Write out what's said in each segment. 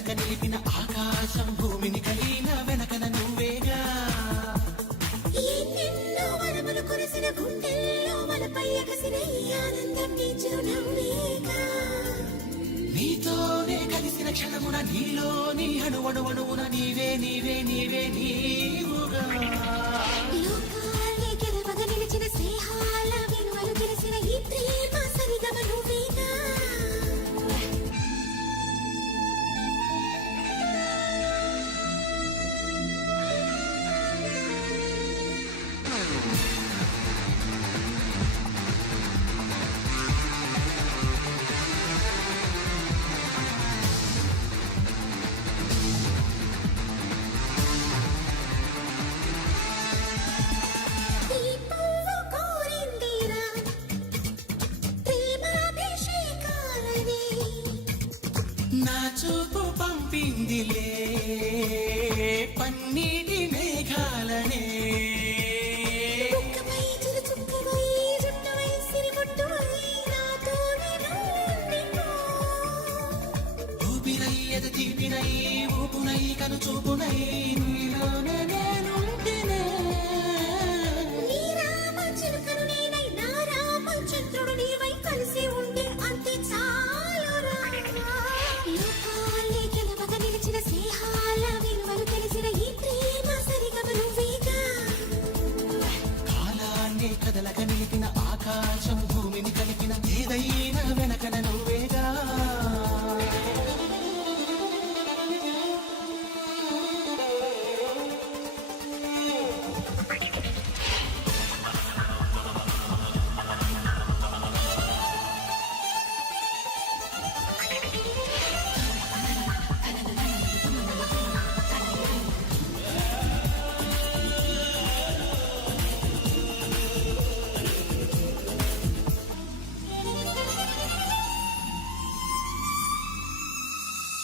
కదలక నిలిపిన ఆకాశం భూమిని కలిగిన వెనకన నువ్వేగా ఎన్నెన్నో వరములు కురిసిన గుండెల్లో మనపై ఎగసిన ఈ ఆనందం నీ చిరునవ్వేగా నీతోనే కలిసిన క్షణమున నీలోని అణువణువణువున నీవే నీవే నీవే నీవుగా లోకాలే గెలవగ నిలిచిన స్నేహాల విలువలు తెలిసిన ఈ ప్రేమ సరిగమ నువ్వేగా ఈ పువ్వు కోరిందిరా ప్రేమాభిషేకాలని నా చూపు పంపిందిలే పన్నీటి మేఘాలనే చుక్కపై చిరు చుక్కవై జుట్టువై సిరిముట్టువై నాతోనే నువ్వుండిపో ఊపిరై ఎద తీపినై ఊపునై కను చూపునై నీలోనే నేనుంటినే నీ రామ చిలుకను నేనై నా రామచంద్రుడు నీవై కలిసి ఉండే అంతే చాలురా లోకాలే గెలవగ నిలిచిన స్నేహాల విలువలు తెలిసిన ఈ ప్రేమ సరిగమ నువ్వేగా కాలాన్ని కదలక నిలిపిన ఆకాశం భూమిని కలిపిన ఏదైనా వెనకన నువ్వేగా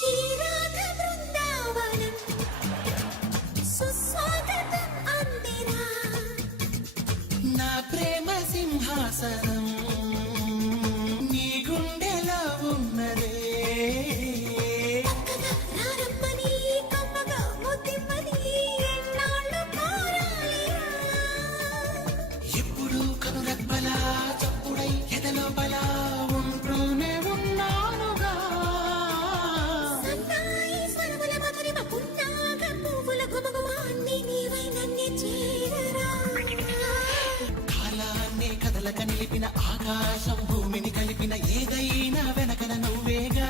ఈ రాగ బృందావనం సుస్వాగతం అందిరా నా ప్రేమ సింహాసనం నీ గుండెలో ఉన్నదే చక్కగా రారమ్మని కమ్మగా ముద్దిమ్మని ఎన్నాళ్ళు కోరాలిరా ఎప్పుడు కనురెప్పలా చప్పుడై ఎదలోపల ఉంటూనే ఉన్నానుగా సన్నాయి స్వరముల మధురిమ పున్నాగ పువ్వుల గుమగుమ అన్నీ నీవై నన్నే చేరరా కాలాన్ని కదలక నిలిపిన ఆకాశం భూమిని కలిపిన ఏదైనా వెనకన నువ్వేగా.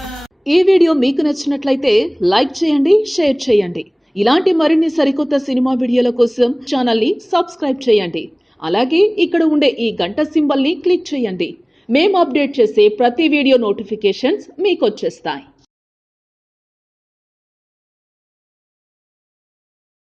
ఈ వీడియో మీకు నచ్చినట్లయితే లైక్ చేయండి, షేర్ చేయండి. ఇలాంటి మరిన్ని సరికొత్త సినిమా వీడియోల కోసం ఛానల్ని సబ్స్క్రైబ్ చేయండి. అలాగే ఇక్కడ ఉండే ఈ గంట సింబల్ని క్లిక్ చేయండి. మేము అప్డేట్ చేసే ప్రతి వీడియో నోటిఫికేషన్స్ మీకు వచ్చేస్తాయి.